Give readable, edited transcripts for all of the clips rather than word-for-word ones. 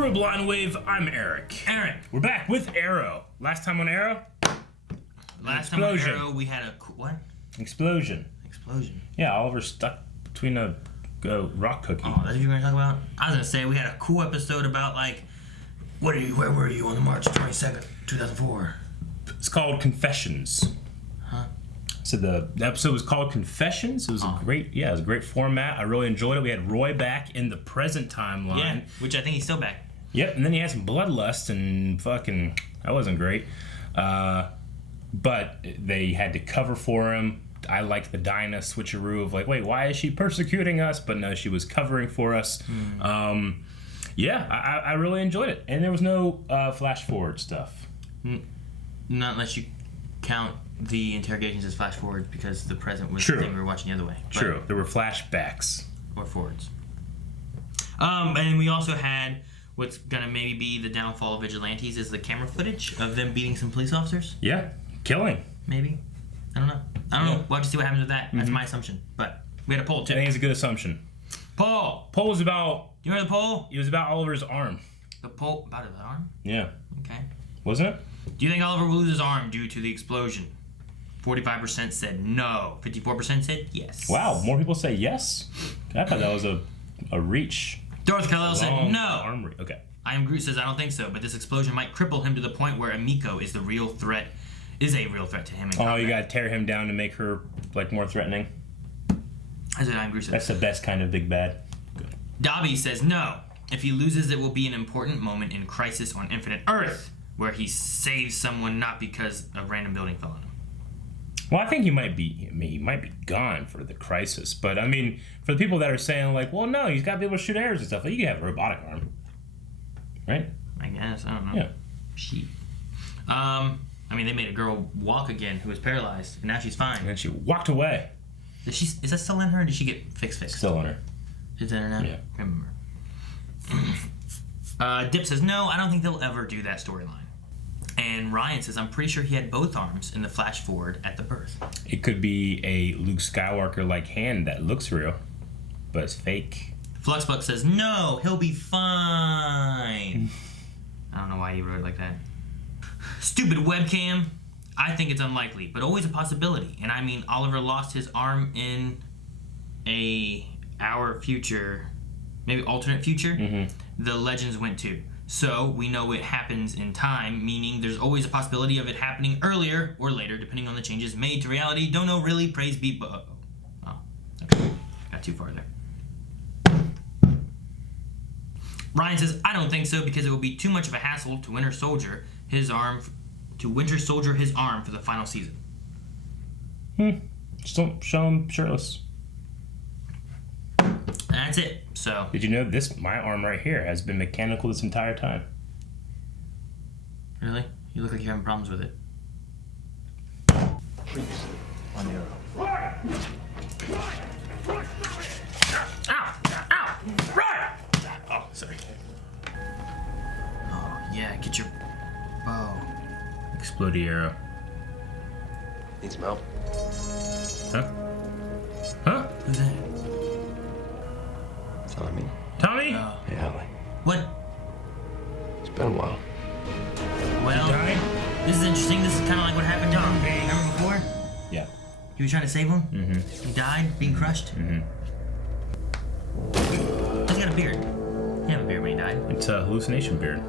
Kuro Blind Wave, I'm Eric. We're back with Arrow. Last time on Arrow? Last time on Arrow, we had a... What? Explosion. Explosion? Yeah, Oliver stuck between a rock cookie. Oh, that's what you were going to talk about? I was going to say, we had a cool episode about, like, where were you on the March 22nd, 2004? It's called Confessions. Huh? So the episode was called Confessions. It was a great format. I really enjoyed it. We had Roy back in the present timeline. Yeah, which I think he's still back. Yep, and then he had some bloodlust and fucking... That wasn't great. But they had to cover for him. I liked the Dinah switcheroo of like, wait, why is she persecuting us? But no, she was covering for us. Yeah, I really enjoyed it. And there was no flash forward stuff. Not unless you count the interrogations as flash forwards, because the present was True. the thing we were watching the other way. True. There were flashbacks. Or forwards. And we also had what's going to maybe be the downfall of vigilantes is the camera footage of them beating some police officers. Yeah, killing. Maybe. I don't know. We'll have to see what happens with that. That's my assumption. But we had a poll, too. I think it's a good assumption. Poll was about... You remember the poll? It was about Oliver's arm. The poll about his arm? Yeah. Okay. Wasn't it? Do you think Oliver will lose his arm due to the explosion? 45% said no. 54% said yes. Wow, more people say yes? I thought that was a reach. Dorothy Kal-El said no. Okay. I Am Groot says I don't think so, but this explosion might cripple him to the point where Emiko is a real threat to him. In combat. You gotta tear him down to make her like more threatening. That's what I Am Groot says. That's the best kind of big bad. Good. Dobby says no. If he loses, it will be an important moment in Crisis on Infinite Earth, where he saves someone not because a random building fell on him. Well, I think he might be gone for the Crisis, but I mean, for the people that are saying like, well, no, he's got to be able to shoot arrows and stuff. Like, you can have a robotic arm, right? I guess, I don't know. Yeah. She. I mean, they made a girl walk again who was paralyzed, and now she's fine. And then she walked away. Is that still in her, or did she get fixed? Still in her. Is that her now? Yeah. Remember. Dip says no. I don't think they'll ever do that storyline. And Ryan says, I'm pretty sure he had both arms in the flash forward at the birth. It could be a Luke Skywalker-like hand that looks real, but it's fake. Fluxbuck says, no, he'll be fine. I don't know why you wrote it like that. Stupid webcam. I think it's unlikely, but always a possibility. And I mean, Oliver lost his arm in our future, maybe alternate future, the Legends went to. So, we know it happens in time, meaning there's always a possibility of it happening earlier or later, depending on the changes made to reality. Don't know really, praise be, but... Oh, okay. Got too far there. Ryan says, I don't think so, because it will be too much of a hassle to Winter Soldier his arm for the final season. Just don't show him shirtless. That's it. So. Did you know my arm right here has been mechanical this entire time? Really? You look like you're having problems with it. Previously on Arrow. Ow! Ow! Right! Oh, sorry. Oh, yeah, get your bow. Explodey arrow. Need some help? Huh? Huh? Who's that? Tommy. Tommy? Hey, Allie. What? It's been a while. Well, this is interesting. This is kind of like what happened to him. Remember before? Yeah. He was trying to save him? Mm-hmm. He died, being crushed? Mm-hmm. He's got a beard. He had a beard when he died. It's a hallucination beard.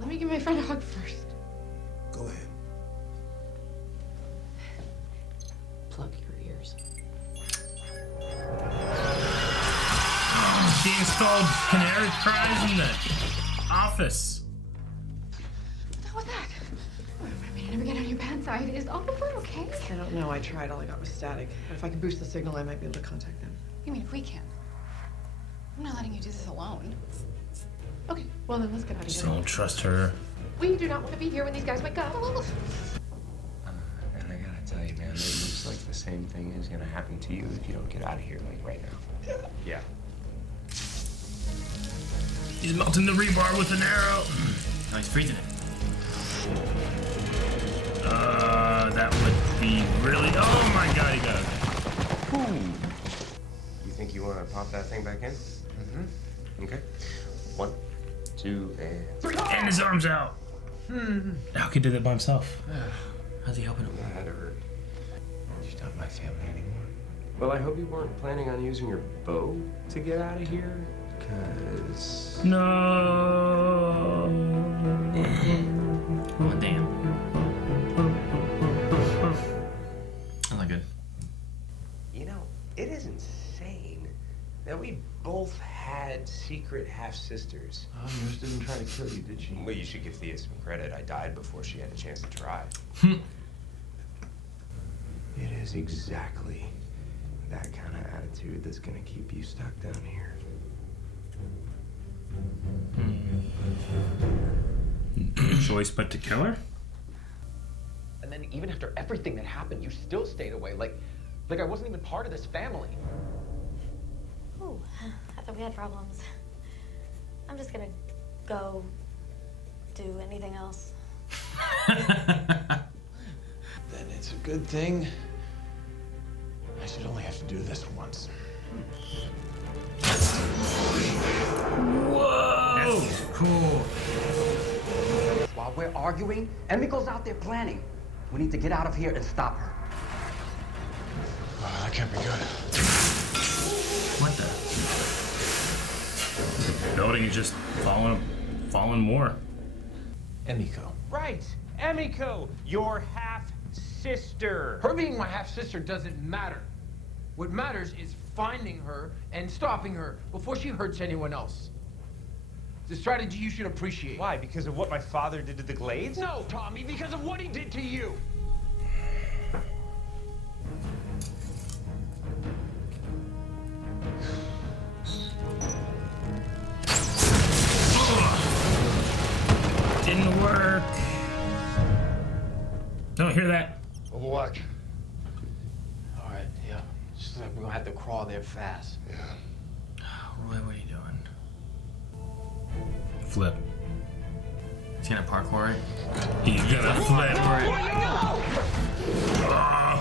Let me give my friend a hug first. Go ahead. Plug your ears. She installed canary cries in the office. What the hell was that? I mean, never get on your bad side. Is Oliver okay? I don't know. I tried. All I got was static. But if I can boost the signal, I might be able to contact them. You mean if we can? I'm not letting you do this alone. Okay, well then let's get out of Just here. don't trust her. We do not want to be here when these guys wake up. And I gotta tell you, man, it looks like the same thing is gonna happen to you if you don't get out of here, like, right now. Yeah. He's melting the rebar with an arrow. No, he's freezing it. That would be really... Oh my god, he does. You think you wanna pop that thing back in? Mm-hmm. Okay. 1, 2, and 3. And his arms out. Alki did that by himself. How's he helping him? That hurt. She's not my family anymore. Well, I hope you weren't planning on using your bow to get out of here, because... No. Oh, damn. That's not good. You know, it is insane that we both had secret half-sisters. Oh, yours didn't try to kill you, did she? Well, you should give Thea some credit. I died before she had a chance to try. It is exactly that kind of attitude that's gonna keep you stuck down here. No choice but to kill her? And then even after everything that happened, you still stayed away. Like I wasn't even part of this family. Ooh, I thought we had problems. I'm just gonna go do anything else. Then it's a good thing. I should only have to do this once. Whoa! That's cool. While we're arguing, Emiko's out there planning. We need to get out of here and stop her. Oh, that can't be good. What the? The building is just falling more. Emiko. Right, Emiko, your half-sister. Her being my half-sister doesn't matter. What matters is finding her and stopping her before she hurts anyone else. It's a strategy you should appreciate. Why? Because of what my father did to the Glades? No, Tommy, because of what he did to you. Didn't work. Don't hear that. Overwatch. All right, yeah. Just like we're gonna have to crawl there fast. Yeah. Roy, what are you doing? Flip. He's gonna parkour it. He's gonna flip.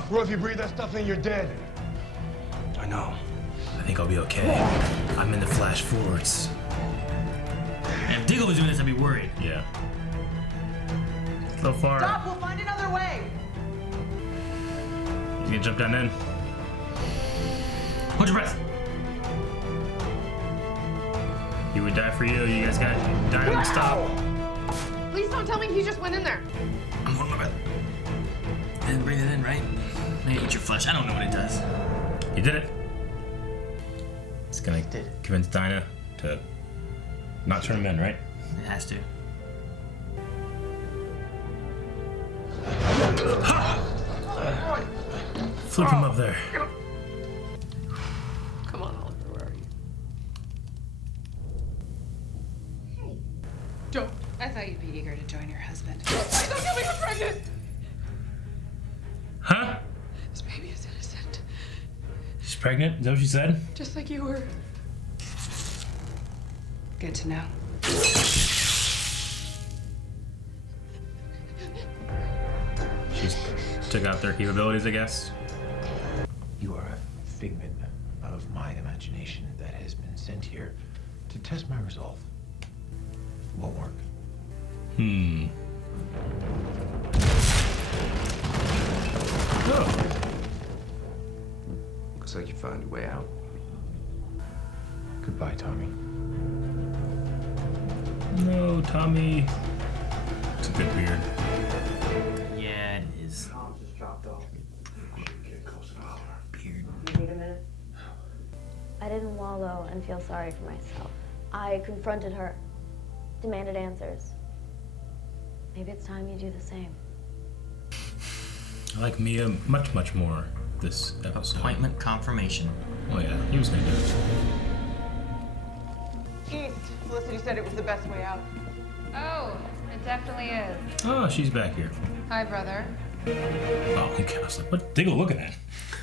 Bro, if you breathe that stuff in, you're dead. I know. I think I'll be okay. I'm in the flash forwards. And if Diggle was doing this, I'd be worried. Yeah. So far. Stop, we'll find another way. He's gonna jump down in. Hold your breath. He would die for you. You guys got dynamite stop. Please don't tell me he just went in there. I'm holding my breath. And breathe it in, right? Maybe eat your flesh. I don't know what it does. He did it. It's gonna convince Dinah to not turn him in, right? It has to. Flip him up there. Come on, Oliver, where are you? Don't. I thought you'd be eager to join your husband. Please don't tell me you're pregnant! Huh? This baby is innocent. She's pregnant? Is that what she said? Just like you were. Good to know. She's took out their capabilities, I guess. You are a figment of my imagination that has been sent here to test my resolve. Won't work. Oh. Looks like you found your way out. Goodbye, Tommy. No, Tommy. It's a good beard. Yeah, it is. Just dropped off. Get close enough. Beard. I didn't wallow and feel sorry for myself. I confronted her, demanded answers. Maybe it's time you do the same. I like Mia much, much more this episode. Appointment confirmation. Oh yeah, he was gonna do it. East. Felicity said it was the best way out. Oh, it definitely is. Oh, she's back here. Hi, brother. Oh, okay. I was like, what Diggle looking at?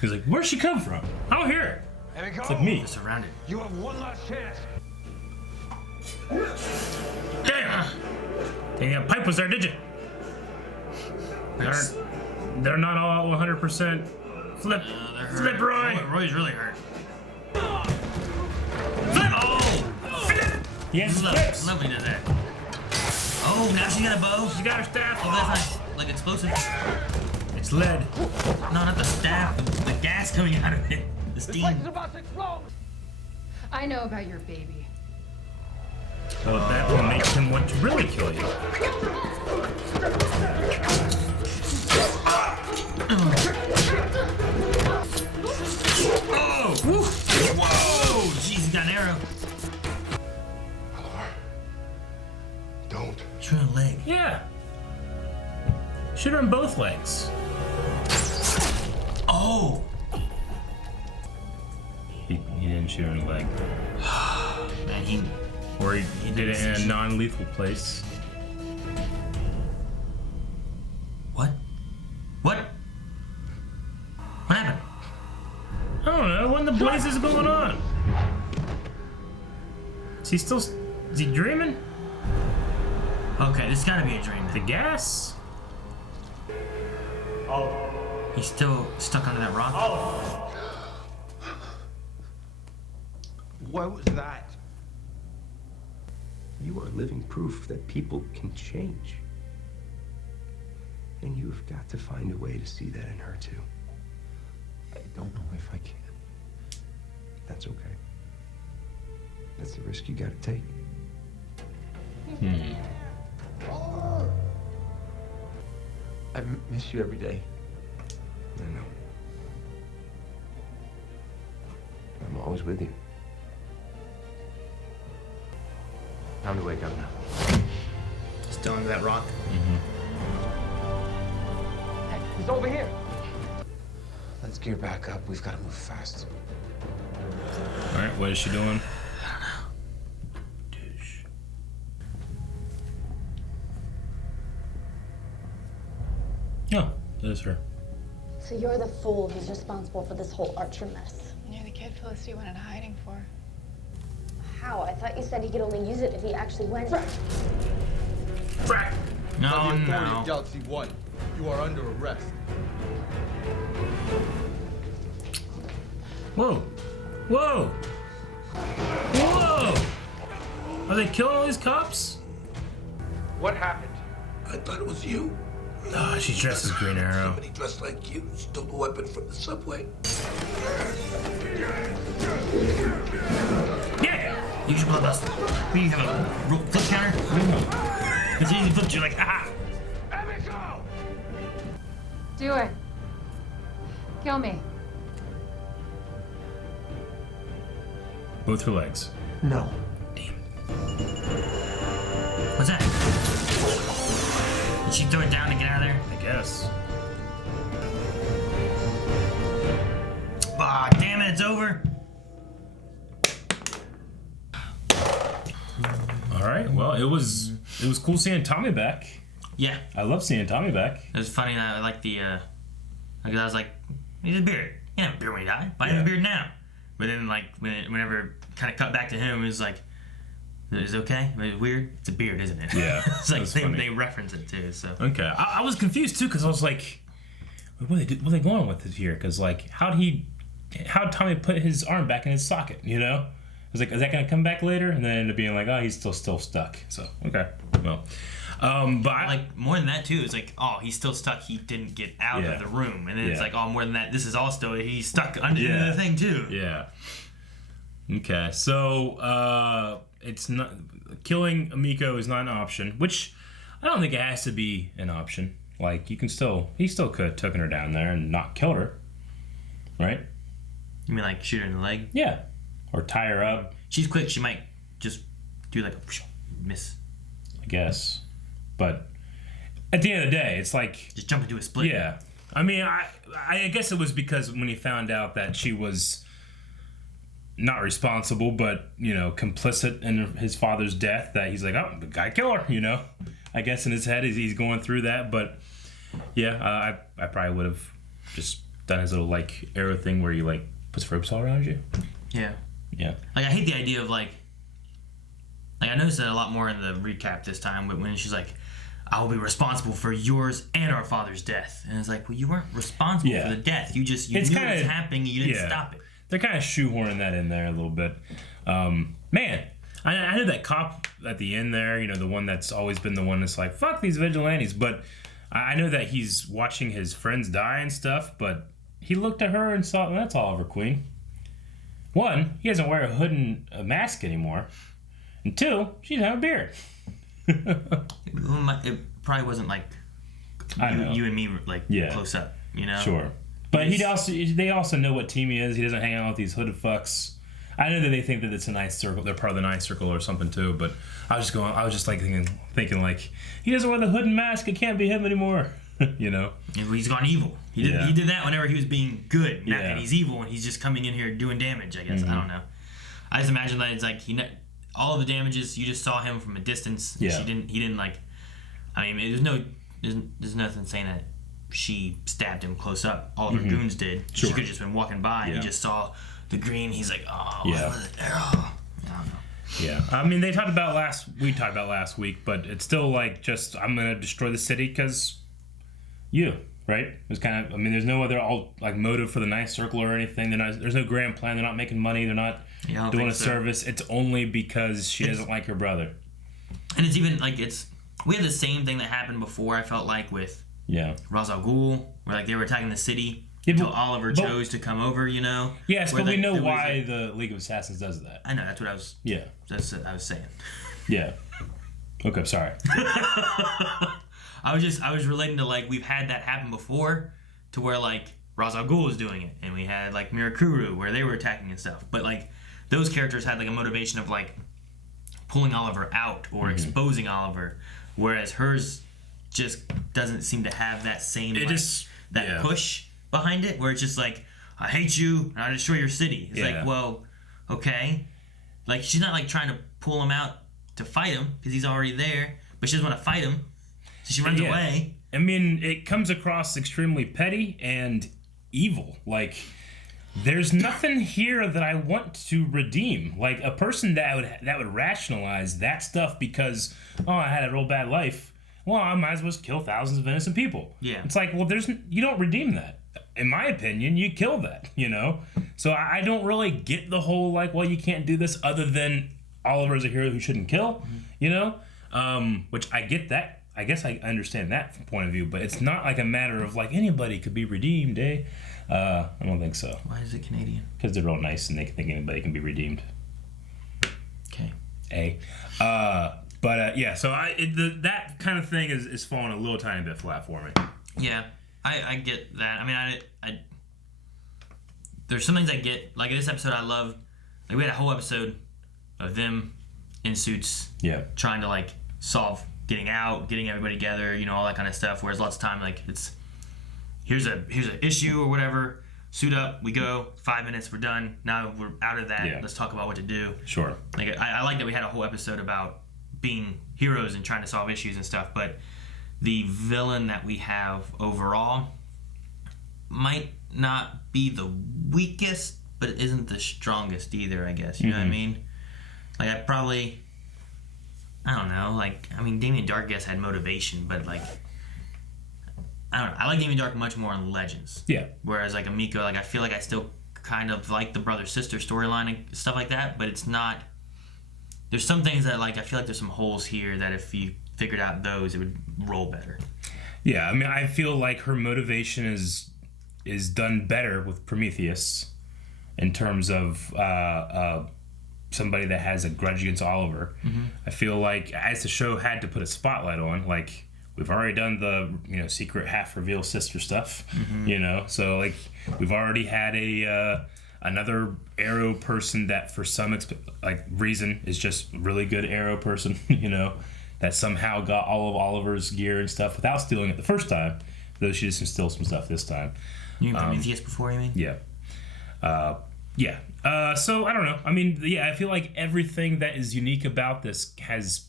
He's like, where'd she come from? I don't hear her. It's like me. They're surrounded. You have one last chance. Damn! Dang, that pipe was there, did you? They're not all 100%. Flip, flip, Roy. Roy's really hurt. Flip! Oh! Flip! He has love when he does that. Oh, now she got a bow. She got her staff. Oh, that's like explosive. It's lead. No, not the staff. The gas coming out of it. The steam. This place is about to explode. I know about your baby. So that will make him want to really kill you. Oh! Whoa! Jeez, he got an arrow. Don't. Shoot her in the leg. Yeah. Shoot her in both legs. Oh! He didn't shoot her in the leg. Man, Or he did it in a non-lethal place. What? What? What happened? I don't know. What in the blazes is going on? Is he still... Is he dreaming? Okay, this gotta be a dream. The gas? Oh. He's still stuck under that rock? Oh. What was that? You are living proof that people can change. And you've got to find a way to see that in her, too. I don't know if I can. That's okay. That's the risk you gotta take. I miss you every day. I know. I'm always with you. Time to wake up now. Still under that rock? Hey, he's over here. Let's gear back up. We've got to move fast. Alright, what is she doing? Oh, that is her. So you're the fool who's responsible for this whole Archer mess. You're the kid Felicity went into hiding for. How? I thought you said he could only use it if he actually went. Frack! No, By the authority no. of Galaxy 1, you are under arrest. Whoa! Whoa! Whoa! Are they killing all these cops? What happened? I thought it was you. Ah, she's dressed as Green Arrow. Somebody dressed like you stole the weapon from the subway. Yeah! Use your bloodbuster. We have a flip counter. It's easy flip. You're like, ah! Do it. Kill me. Both her legs. No. What's that? Did she throw it down to get out of there? I guess. Ah, damn it! It's over. All right. Well, it was cool seeing Tommy back. Yeah. I love seeing Tommy back. It was funny that I like the, because I was like, he has a beard. He didn't have a beard when he died. Why do you have a beard now? But then, like, whenever kind of cut back to him, it was like, is it okay? I mean, it's weird. It's a beard, isn't it? Yeah. It's like they reference it too. So Okay. I was confused too because I was like, what are they going with it here? Because like, how'd Tommy put his arm back in his socket? You know? I was like, is that gonna come back later? And then it ended up being like, oh, he's still stuck. So okay. Well. But like more than that too, it's like, oh, he's still stuck. He didn't get out of the room, and then it's like, oh, more than that, this is all still he's stuck under the thing too. Yeah. Okay, so it's not killing Amiko is not an option, which I don't think it has to be an option. Like he still could have taken her down there and not killed her, right? You mean like shoot her in the leg? Yeah, or tie her up. She's quick. She might just do like a miss. I guess. But at the end of the day, it's like just jump into a split. Yeah, I mean, I guess it was because when he found out that she was not responsible, but complicit in his father's death, that he's like, oh, the guy kill her. I guess in his head he's going through that. But yeah, I probably would have just done his little like arrow thing where he like puts ropes all around you. Yeah. Yeah. Like I hate the idea of like I noticed that a lot more in the recap this time when she's like, I will be responsible for yours and our father's death. And it's like, well, you weren't responsible for the death. You knew it was happening and you didn't stop it. They're kind of shoehorning that in there a little bit. Man, I know that cop at the end there, the one that's always been the one that's like, fuck these vigilantes, but I know that he's watching his friends die and stuff, but he looked at her and saw, that's Oliver Queen. One, he doesn't wear a hood and a mask anymore. And two, she doesn't have a beard. It probably wasn't like you and me close up, Sure. But they also know what team he is. He doesn't hang out with these hooded fucks. I know that they think that it's a nice circle. They're part of the nice circle or something too. But I was just thinking like, he doesn't wear the hood and mask. It can't be him anymore. Yeah, he's gone evil. He did that whenever he was being good. Now that he's evil and he's just coming in here doing damage. I guess I don't know. I just imagine that it's like all of the damages you just saw him from a distance. Yeah. He didn't like. I mean, there's nothing saying that she stabbed him close up. All of her goons did. Sure. She could have just been walking by. And he just saw the green. He's like, oh, yeah. what was it? Oh. I don't know. Yeah, I mean, we talked about last week, but it's still like just, I'm gonna destroy the city because right? It's kind of, I mean, there's no other motive for the nice circle or anything. There's no grand plan. They're not making money. They're not doing a service. It's only because she doesn't like her brother. And it's even like we had the same thing that happened before. I felt like with Ra's al Ghul, where they were attacking the city. Until Oliver chose to come over, Yes, but we know why the League of Assassins does that. I know, that's what I was... Yeah. That's what I was saying. Yeah. Okay, sorry. I was relating to, we've had that happen before, to where, Ra's al Ghul was doing it, and we had, Kuro, where they were attacking and stuff. But, those characters had, a motivation of, pulling Oliver out or exposing Oliver, whereas hers just doesn't seem to have that same, push behind it, where it's just I hate you and I destroy your city. It's well, okay. She's not trying to pull him out to fight him because he's already there, but she doesn't want to fight him, so she runs away. I mean, it comes across extremely petty and evil. There's nothing here that I want to redeem. A person that would rationalize that stuff because, I had a real bad life. Well, I might as well just kill thousands of innocent people. Yeah. It's you don't redeem that. In my opinion, you kill that, So I don't really get the whole, you can't do this other than Oliver is a hero who shouldn't kill, Which I get that. I guess I understand that point of view, but it's not a matter of, anybody could be redeemed, eh? I don't think so. Why is it Canadian? Because they're real nice and they think anybody can be redeemed. Okay. So that kind of thing is falling a little tiny bit flat for me. Yeah. I get that. I mean, I there's some things I get. In this episode, I love. We had a whole episode of them in suits. Yeah. Trying to solve getting out, getting everybody together, all that kind of stuff. Whereas lots of time, it's here's an issue or whatever. Suit up, we go. 5 minutes, we're done. Now we're out of that. Yeah. Let's talk about what to do. Sure. I like that we had a whole episode about being heroes and trying to solve issues and stuff, but the villain that we have overall might not be the weakest, but isn't the strongest either, I guess. You know what I mean? I don't know. Damien Dark, I guess, had motivation, but, I don't know. I like Damien Dark much more in Legends. Yeah. Whereas, Amiko, I feel like I still kind of like the brother-sister storyline and stuff like that, but it's not... There's some things that, I feel like there's some holes here that if you figured out those, it would roll better. Yeah, I mean, I feel like her motivation is done better with Prometheus in terms of somebody that has a grudge against Oliver. I feel like as the show had to put a spotlight on, we've already done the secret half reveal sister stuff, so we've already had another Arrow person that for some reason is just really good Arrow person, that somehow got all of Oliver's gear and stuff without stealing it the first time, though she just stole some stuff this time. You mean Prometheus before, you mean? Yeah. So I don't know. I mean, I feel like everything that is unique about this it's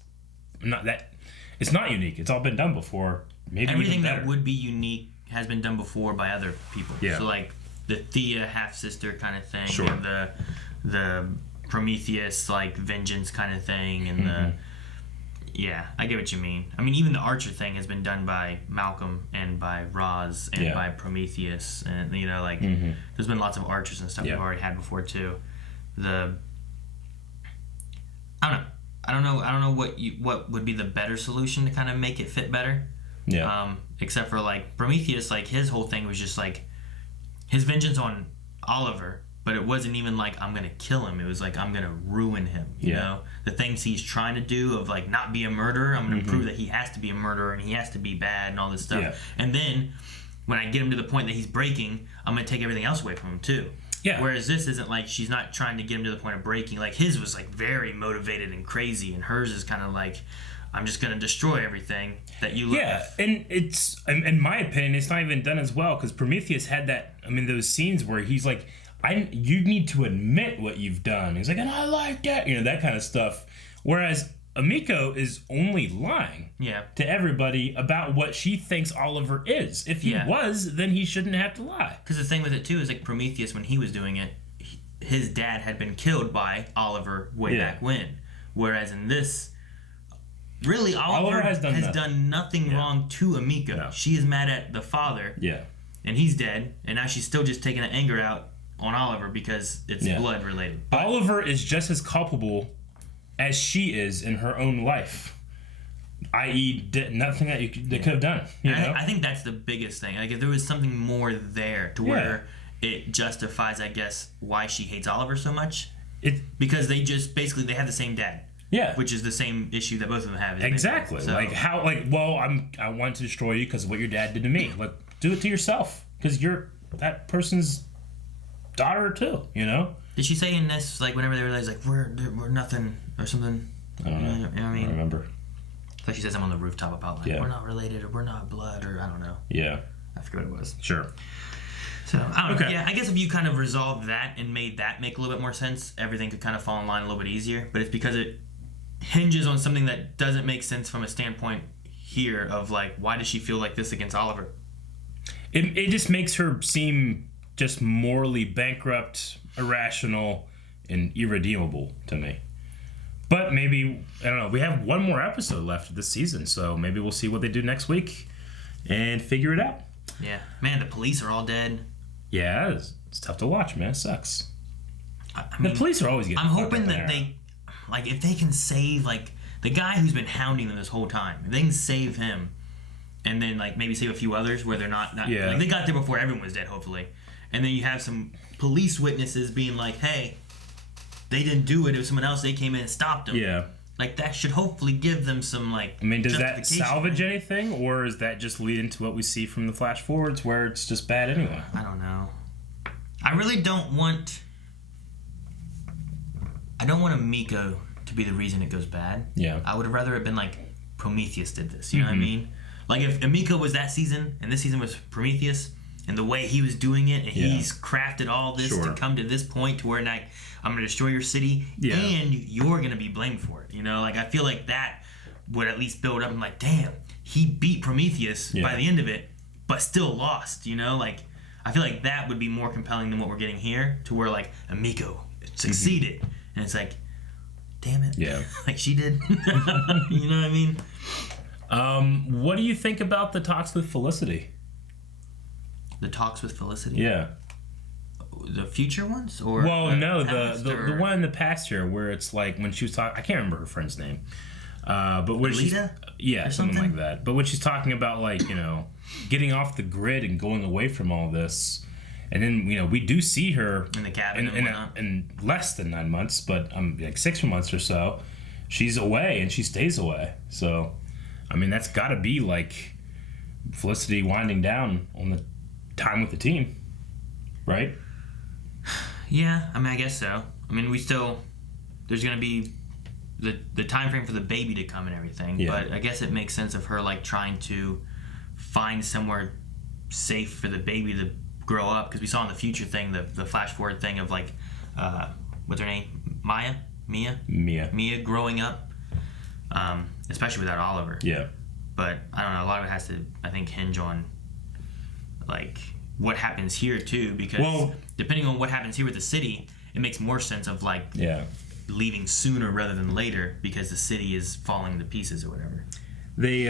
not unique. It's all been done before. Maybe everything even better. That would be unique has been done before by other people. Yeah. So the Thea half-sister kind of thing, sure. And the Prometheus vengeance kind of thing, and yeah, I get what you mean. I mean, even the Archer thing has been done by Malcolm and by Roz and by Prometheus, and there's been lots of Archers and stuff we've already had before too. I don't know. I don't know what would be the better solution to kind of make it fit better. Yeah. Except for like Prometheus, like his whole thing was just like his vengeance on Oliver, but it wasn't even like I'm gonna kill him. It was like I'm gonna ruin him. You know, the things he's trying to do of like not be a murderer. I'm gonna prove that he has to be a murderer and he has to be bad and all this stuff. Yeah. And then when I get him to the point that he's breaking, I'm gonna take everything else away from him too. Yeah. Whereas this isn't like she's not trying to get him to the point of breaking. Like his was like very motivated and crazy, and hers is kind of like, I'm just gonna destroy everything that you love. Yeah, and it's, in my opinion, it's not even done as well because Prometheus had that. I mean, those scenes where he's like, you need to admit what you've done. He's like, and I like that, that kind of stuff. Whereas Emiko is only lying to everybody about what she thinks Oliver is. If he was, then he shouldn't have to lie. Because the thing with it, too, is like Prometheus, when he was doing it, his dad had been killed by Oliver way back when. Whereas in this, really, Oliver has done nothing wrong to Emiko. No. She is mad at the father. Yeah. And he's dead. And now she's still just taking the anger out on Oliver because it's blood related. But Oliver is just as culpable as she is in her own life, i.e., nothing that they could have done. I think that's the biggest thing. Like, if there was something more there to where it justifies, I guess, why she hates Oliver so much, because they just basically they have the same dad. Yeah, which is the same issue that both of them have. Exactly. So, I want to destroy you because of what your dad did to me. Like, do it to yourself because you're that person's daughter too. Did she say in this, like, whenever they realize, like, we're nothing or something? I don't know. You know what I mean? I don't remember. Like she says I'm on the rooftop about, like, we're not related or we're not blood or I don't know. Yeah. I forget what it was. Sure. So, I don't know. Yeah, I guess if you kind of resolved that and made that make a little bit more sense, everything could kind of fall in line a little bit easier. But it's because it hinges on something that doesn't make sense from a standpoint here of, like, why does she feel like this against Oliver? It just makes her seem just morally bankrupt, irrational, and irredeemable to me. But maybe, I don't know, we have one more episode left of this season, so maybe we'll see what they do next week and figure it out. Yeah. Man, the police are all dead. Yeah, it's tough to watch, man. It sucks. The police are always getting I'm hoping that they, like, if they can save, like, the guy who's been hounding them this whole time, if they can save him, and then, like, maybe save a few others where they're not like, they got there before everyone was dead, hopefully. And then you have some police witnesses being like, hey, they didn't do it. It was someone else. They came in and stopped them. Yeah. Like, that should hopefully give them some, like, I mean, does that salvage anything? Or is that just lead into what we see from the flash forwards where it's just bad anyway? I don't know. I really don't want... I don't want Emiko to be the reason it goes bad. Yeah. I would have rather it been, like, Prometheus did this. You know what I mean? Like, if Emiko was that season, and this season was Prometheus... And the way he was doing it, and he's crafted all this to come to this point to where, like, I'm going to destroy your city, and you're going to be blamed for it. Like, I feel like that would at least build up and, like, damn, he beat Prometheus by the end of it, but still lost, Like, I feel like that would be more compelling than what we're getting here, to where, like, Emiko succeeded. And it's like, damn it. Yeah. Like she did. You know what I mean? What do you think about the talks with Felicity? The talks with Felicity? Yeah. The future ones? Or no, the one in the past here where it's like when she was talking, I can't remember her friend's name. But when she's, something like that. But when she's talking about, like, getting off the grid and going away from all this, and then, we do see her in the cabin in less than 9 months, but like 6 months or so, she's away and she stays away. So, I mean, that's got to be like Felicity winding down on the time with the team, right? Yeah, I mean, I guess so. I mean, there's gonna be the time frame for the baby to come and everything, but I guess it makes sense of her, like, trying to find somewhere safe for the baby to grow up, because we saw in the future thing, the flash forward thing of, like, what's her name, Mia growing up, especially without Oliver. Yeah. But I don't know, a lot of it has to, I think, hinge on, like, what happens here too, because depending on what happens here with the city, it makes more sense of, like, leaving sooner rather than later, because the city is falling to pieces or whatever. They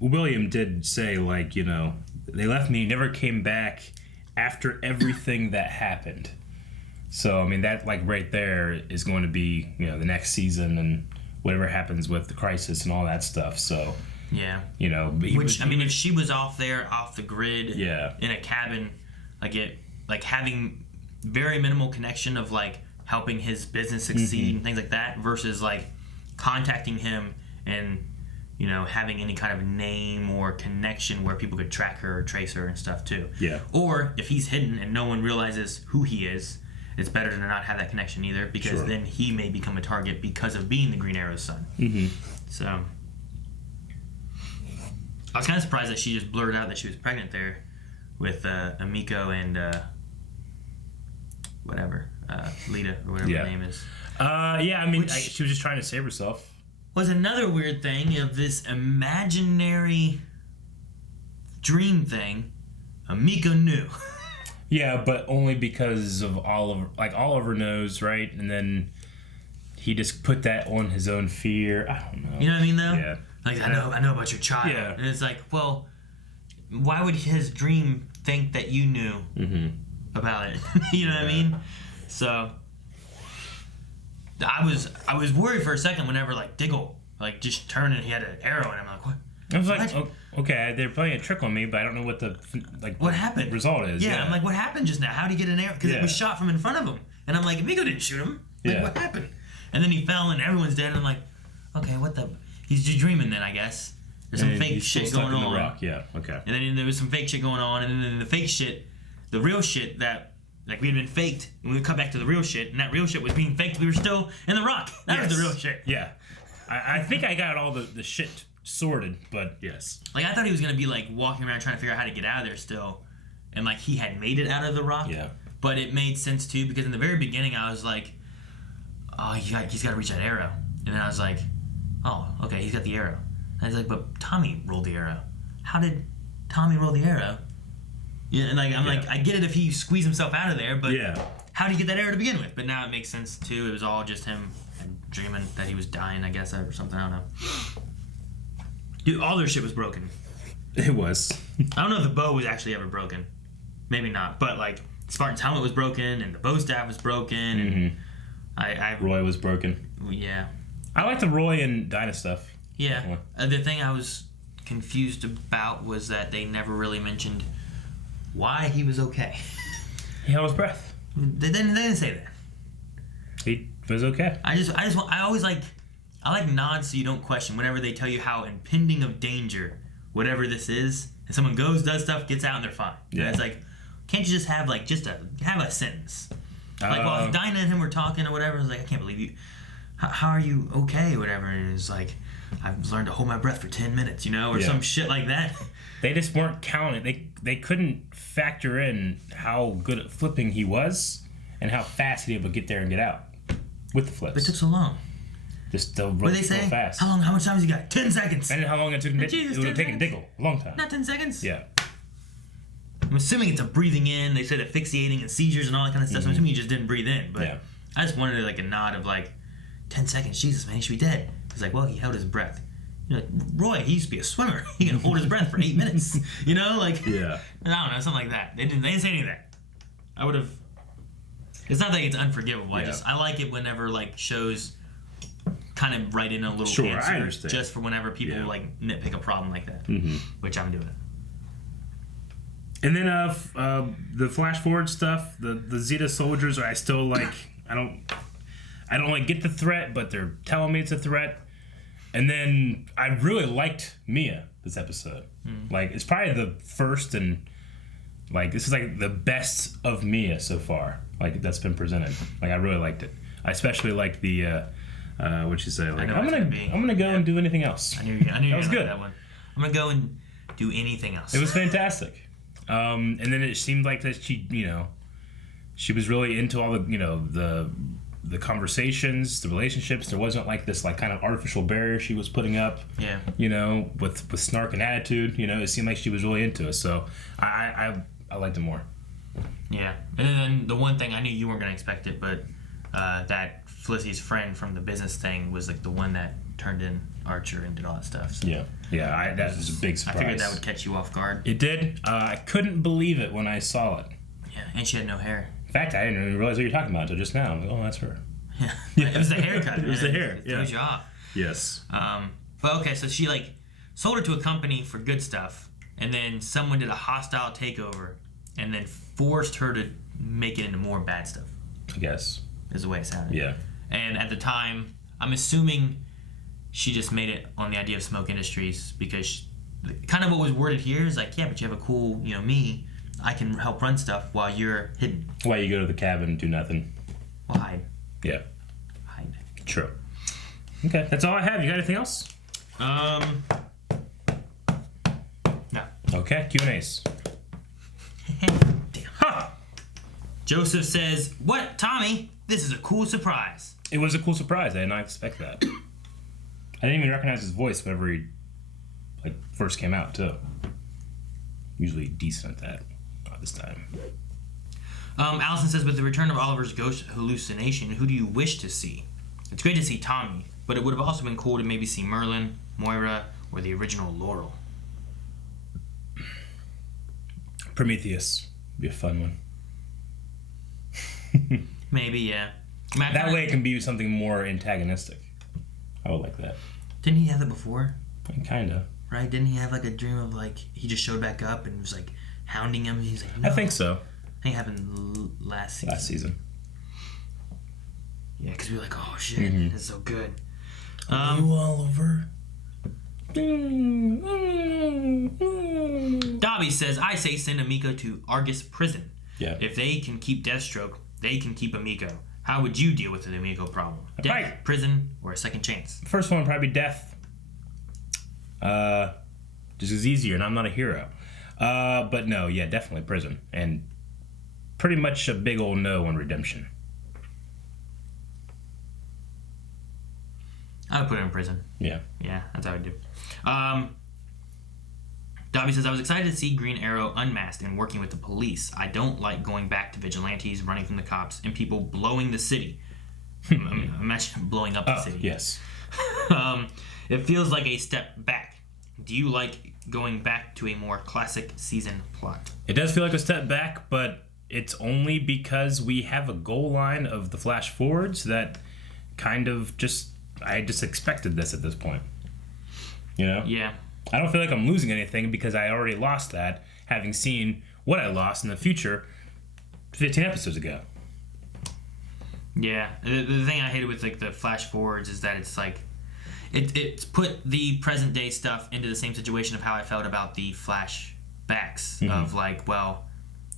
William did say, like, they left me, never came back after everything that happened. So I mean that like right there is going to be the next season and whatever happens with the crisis and all that stuff. So yeah, if she was off the grid, in a cabin, like having very minimal connection of like helping his business succeed and things like that versus like contacting him and having any kind of name or connection where people could track her or trace her and stuff too. Yeah. Or if he's hidden and no one realizes who he is, it's better to not have that connection either because then he may become a target because of being the Green Arrow's son. So I was kind of surprised that she just blurted out that she was pregnant there with Emiko and Lita or whatever her name is. She was just trying to save herself. Was another weird thing of this imaginary dream thing. Emiko knew. Yeah, but only because of Oliver knows, right? And then he just put that on his own fear. I don't know. You know what I mean, though? Yeah. Like, I know about your child. Yeah. And it's like, well, why would his dream think that you knew about it? You know what I mean? So I was worried for a second whenever like Diggle like just turned and he had an arrow and I'm like, what? I was like, okay, they're playing a trick on me, but I don't know what the what happened result is. Yeah, I'm like, what happened just now? How did he get an arrow? Because it was shot from in front of him, and I'm like, Emiko didn't shoot him. Like, what happened? And then he fell and everyone's dead. And I'm like, okay, what the? He's just dreaming then, I guess. There's some fake shit going on. The rock. Yeah, okay. And then there was some fake shit going on, and then the fake shit, the real shit that like we had been faked, and we would come back to the real shit, and that real shit was being faked. We were still in the rock. That was the real shit. Yeah, I think I got all the shit sorted, but yes. Like I thought he was gonna be like walking around trying to figure out how to get out of there still, and like he had made it out of the rock. Yeah. But it made sense too because in the very beginning I was like, oh, he's got to reach that arrow, and then I was like, oh, okay, he's got the arrow. And I was like, but Tommy rolled the arrow. How did Tommy roll the arrow? Yeah, and like I'm like, I get it if he squeezed himself out of there, but how did he get that arrow to begin with? But now it makes sense too. It was all just him dreaming that he was dying, I guess, or something. I don't know. Dude, all their shit was broken. It was. I don't know if the bow was actually ever broken. Maybe not. But like Spartan's helmet was broken, and the bow staff was broken. And Roy was broken. Yeah. I like the Roy and Dinah stuff. Yeah. The thing I was confused about was that they never really mentioned why he was okay. He held his breath. They didn't say that. He was okay. I like nods so you don't question whenever they tell you how impending of danger, whatever this is, and someone goes, does stuff, gets out, and they're fine. Yeah. And it's like, can't you just have have a sentence? Like while Dinah and him were talking or whatever, I was like, I can't believe you. How are you okay or whatever? And it's like, I've learned to hold my breath for 10 minutes, or some shit like that. They just weren't counting. They couldn't factor in how good at flipping he was and how fast he'd be able to get there and get out with the flips. But it took so long. Just the What are they saying? Fast. How much time has he got? 10 seconds. And how long it took? It would have taken Diggle a long time. Not 10 seconds. Yeah. I'm assuming it's a breathing in. They said asphyxiating and seizures and all that kind of stuff. So I'm assuming you just didn't breathe in. But I just wanted like a nod of like 10 seconds. Jesus, man, he should be dead. He's like, well, he held his breath. You're like, Roy, he used to be a swimmer. He can hold his breath for 8 minutes. I don't know, something like that. They didn't say any of that. I would have. It's not that it's unforgivable. I like it whenever like shows kind of write in a little answer I understand. just for whenever people like nitpick a problem like that, which I'm doing. And then the flash forward stuff, the Zeta soldiers are I still like. I don't like get the threat, but they're telling me it's a threat. And then I really liked Mia this episode. Like it's probably the first and like this is like the best of Mia so far. Like that's been presented. Like I really liked it. I especially liked the what'd you say? Like I'm gonna go and do anything else. I knew you that was good. That one. I'm gonna go and do anything else. It was fantastic. And then it seemed like that she was really into all the conversations, the relationships. There wasn't like this like kind of artificial barrier she was putting up. Yeah. With snark and attitude. It seemed like she was really into it. So I liked it more. Yeah. And then the one thing I knew you weren't gonna expect it, but that Felicity's friend from the business thing was like the one that turned in Archer and did all that stuff. So. Yeah. That was a big surprise. I figured that would catch you off guard. It did. I couldn't believe it when I saw it. Yeah, and she had no hair. In fact, I didn't even realize what you're talking about until just now. I'm like, oh, that's her. Yeah. It was the haircut. It was the hair. It throws you off. Yes. But okay, so she like sold her to a company for good stuff, and then someone did a hostile takeover, and then forced her to make it into more bad stuff. I guess. Is the way it sounded. Yeah. And at the time, I'm assuming she just made it on the idea of Smoke Industries because kind of what was worded here is like, yeah, but you have a cool, me. I can help run stuff while you're hidden. While you go to the cabin and do nothing. Well, hide. Yeah. Hide. True. Okay, that's all I have. You got anything else? No. Okay, Q&As. Damn. Huh. Joseph says, "What, Tommy? This is a cool surprise." It was a cool surprise. I did not expect that. I didn't even recognize his voice whenever he first came out, too. Usually decent at that. Not this time. Allison says, "With the return of Oliver's ghost hallucination, who do you wish to see? It's great to see Tommy, but it would have also been cool to maybe see Merlin, Moira, or the original Laurel." Prometheus would be a fun one. Maybe, yeah. That way it can be something more antagonistic. I would like that. Didn't he have that before? Kinda. Right? Didn't he have a dream of he just showed back up and was hounding him? He's like, no. I think so. I think it happened last season. Last season. Yeah, because we were like, oh shit, it's so good. You Oliver. Dobby says, "I say send Amico to Argus prison. Yeah. If they can keep Deathstroke, they can keep Amico. How would you deal with the Amico problem? Death, prison, or a second chance?" First one would probably be death. Just is easier, and I'm not a hero. But no, yeah, definitely prison. And pretty much a big old no on redemption. I would put him in prison. Yeah. Yeah, that's how I would do. Dobby says, "I was excited to see Green Arrow unmasked and working with the police. I don't like going back to vigilantes, running from the cops, and people blowing the city." Imagine blowing up the city. Yes. It feels like a step back. Do you like going back to a more classic season plot? It does feel like a step back, but it's only because we have a goal line of the flash forwards that kind of I just expected this at this point. Yeah. I don't feel like I'm losing anything because I already lost that, having seen what I lost in the future 15 episodes ago. Yeah. The thing I hated with the flash forwards is that it's it's put the present day stuff into the same situation of how I felt about the flashbacks of well,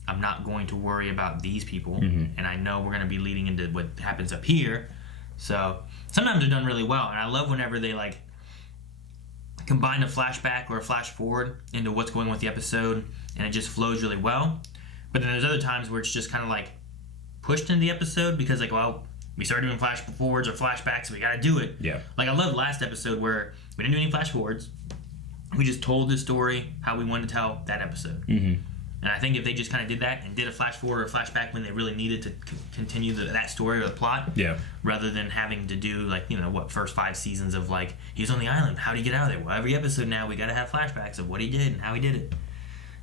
I'm not going to worry about these people, and I know we're going to be leading into what happens up here. So sometimes they're done really well, and I love whenever they combine a flashback or a flash forward into what's going on with the episode, and it just flows really well. But then there's other times where it's just kind of pushed into the episode because we started doing flash forwards or flashbacks, so we gotta do it. Yeah. I loved last episode where we didn't do any flash forwards. We just told the story how we wanted to tell that episode. And I think if they just kind of did that and did a flash forward or a flashback when they really needed to continue that story or the plot, rather than having to do first 5 seasons of he's on the island, how did he get out of there? Well, every episode now we got to have flashbacks of what he did and how he did it.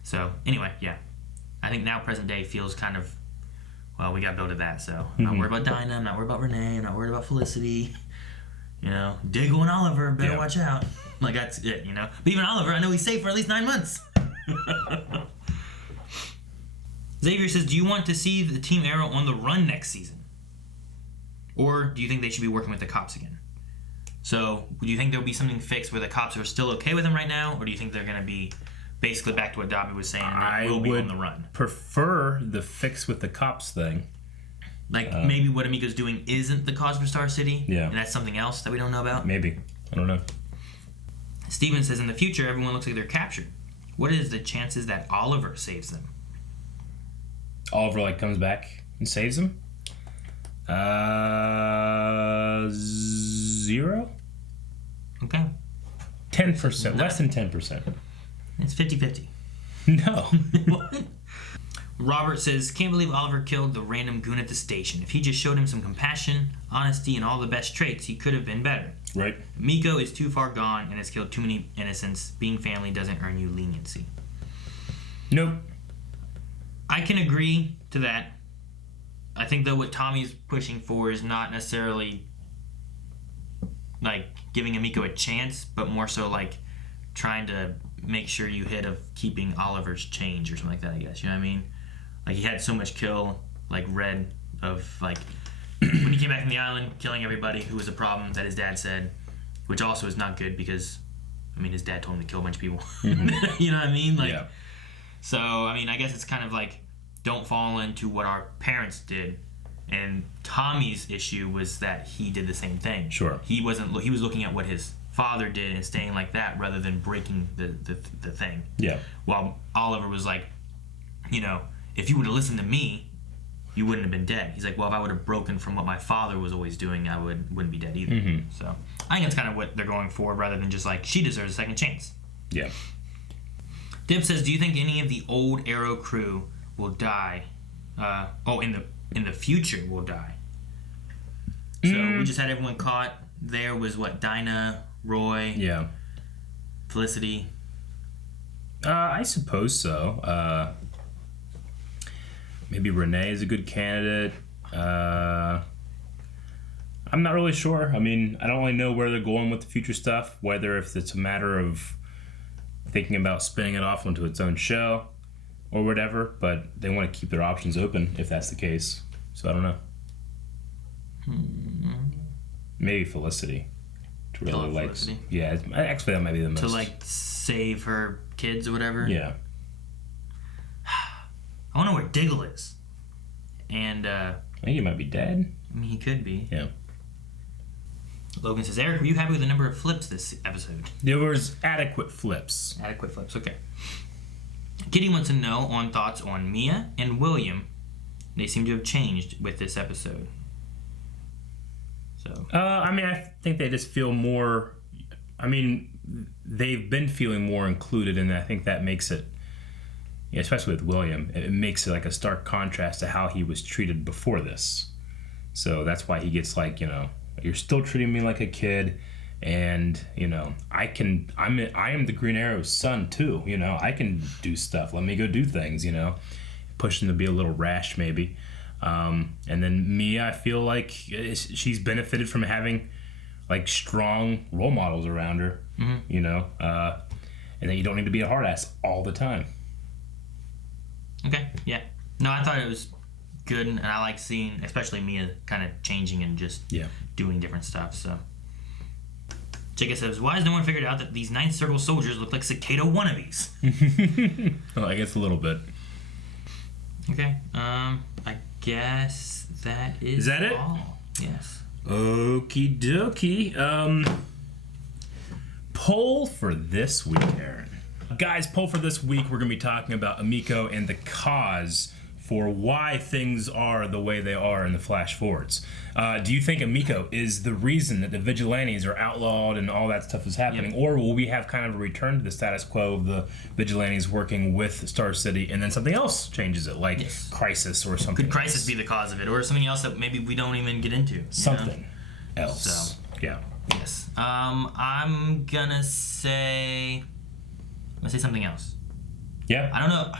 So anyway, yeah, I think now present day feels kind of we got to build to that. So I'm not worried about Dinah, I'm not worried about Renee, I'm not worried about Felicity. Diggle and Oliver better watch out. That's it. But even Oliver, I know he's safe for at least 9 months. Xavier says, "Do you want to see the Team Arrow on the run next season? Or do you think they should be working with the cops again?" So, do you think there'll be something fixed where the cops are still okay with them right now? Or do you think they're going to be basically back to what Dobby was saying, and they will be on the run? Prefer the fix with the cops thing. Maybe what Amico's doing isn't the cause for Star City? Yeah. And that's something else that we don't know about? Maybe. I don't know. Steven says, "In the future, everyone looks like they're captured. What is the chances that Oliver saves them?" Oliver comes back and saves him? 0? Okay. 10%. Less than 10%. It's 50-50. No. What? Robert says, "Can't believe Oliver killed the random goon at the station. If he just showed him some compassion, honesty, and all the best traits, he could have been better. Right. Miko is too far gone and has killed too many innocents. Being family doesn't earn you leniency." Nope. I can agree to that. I think though what Tommy's pushing for is not necessarily like giving Emiko a chance, but more so like trying to make sure you hit of keeping Oliver's change or something like that, I guess. You know what I mean? Like he had so much kill, like Red, of like when he came back from the island, killing everybody who was a problem that his dad said, which also is not good because, I mean, his dad told him to kill a bunch of people. Mm-hmm. You know what I mean? Like, yeah. So, I mean, I guess it's kind of like, don't fall into what our parents did. And Tommy's issue was that he did the same thing. Sure. He was looking at what his father did and staying like that rather than breaking the thing. Yeah. While Oliver was like, you know, if you would have listened to me, you wouldn't have been dead. He's like, well, if I would have broken from what my father was always doing, I wouldn't be dead either. Mm-hmm. So I think that's kind of what they're going for, rather than just like, she deserves a second chance. Yeah. Dib says, do you think any of the old Arrow crew will die? In the future will die. So we just had everyone caught. There was what, Dinah, Roy, yeah, Felicity. I suppose so. Maybe Renee is a good candidate. I'm not really sure. I mean, I don't really know where they're going with the future stuff, whether if it's a matter of thinking about spinning it off onto its own show or whatever, but they want to keep their options open if that's the case. So I don't know. Maybe Felicity. To really like, Felicity? Yeah, actually that might be the most. To like save her kids or whatever? Yeah. I want to know where Diggle is. And, I think he might be dead. I mean, he could be. Yeah. Logan says, Eric, were you happy with the number of flips this episode? There was adequate flips. Adequate flips, okay. Kitty wants to know on thoughts on Mia and William. They seem to have changed with this episode. So. I mean, I think they just feel more... I mean, they've been feeling more included, and I think that makes it... Yeah, especially with William, it makes it like a stark contrast to how he was treated before this. So that's why he gets like, you know, you're still treating me like a kid, and you know, I am the Green Arrow's son too. You know, I can do stuff. Let me go do things. You know, push him to be a little rash maybe. And then Mia, I feel like she's benefited from having like strong role models around her. Mm-hmm. You know, and then you don't need to be a hard ass all the time. Okay, yeah. No, I thought it was good, and I like seeing, especially Mia, kind of changing and just doing different stuff, so. Jacob says, why has no one figured out that these Ninth Circle soldiers look like cicada wannabes? Well, I guess a little bit. Okay, I guess that is that it? All. Yes. Okie dokie. Poll for this week, Aaron. Guys, poll for this week, we're going to be talking about Emiko and the cause for why things are the way they are in the flash forwards. Do you think Emiko is the reason that the vigilantes are outlawed and all that stuff is happening? Yep. Or will we have kind of a return to the status quo of the vigilantes working with Star City and then something else changes it, like Crisis or something? Could Crisis be the cause of it, or something else that maybe we don't even get into? Something else. So, yeah. Yes. I'm gonna say something else. Yeah. I don't know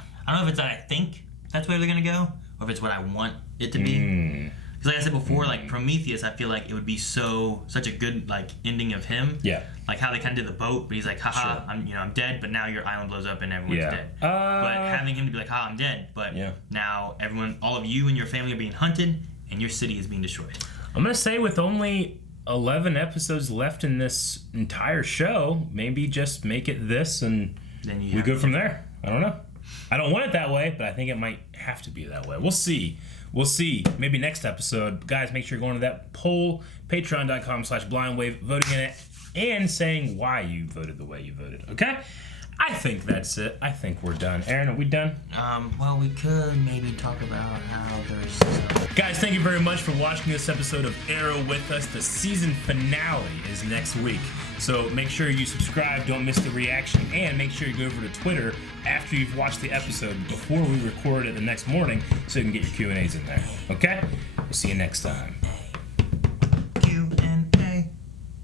if it's that I think that's where they're gonna go, or if it's what I want it to be. Because like I said before, like Prometheus, I feel like it would be such a good like ending of him. Yeah. Like how they kind of did the boat, but he's like, haha, sure. I'm dead, but now your island blows up and everyone's dead. But having him to be like, ha, I'm dead, but now all of you and your family are being hunted, and your city is being destroyed. I'm gonna say with only 11 episodes left in this entire show, maybe just make it this and then we go from there. I don't know. I don't want it that way, but I think it might have to be that way. We'll see. Maybe next episode. Guys, make sure you're going to that poll, patreon.com/blindwave, voting in it, and saying why you voted the way you voted. Okay? I think that's it. I think we're done. Aaron, are we done? Well, we could maybe talk about how there's... Guys, thank you very much for watching this episode of Arrow with us. The season finale is next week. So make sure you subscribe, don't miss the reaction, and make sure you go over to Twitter after you've watched the episode before we record it the next morning so you can get your Q&As in there. Okay? We'll see you next time.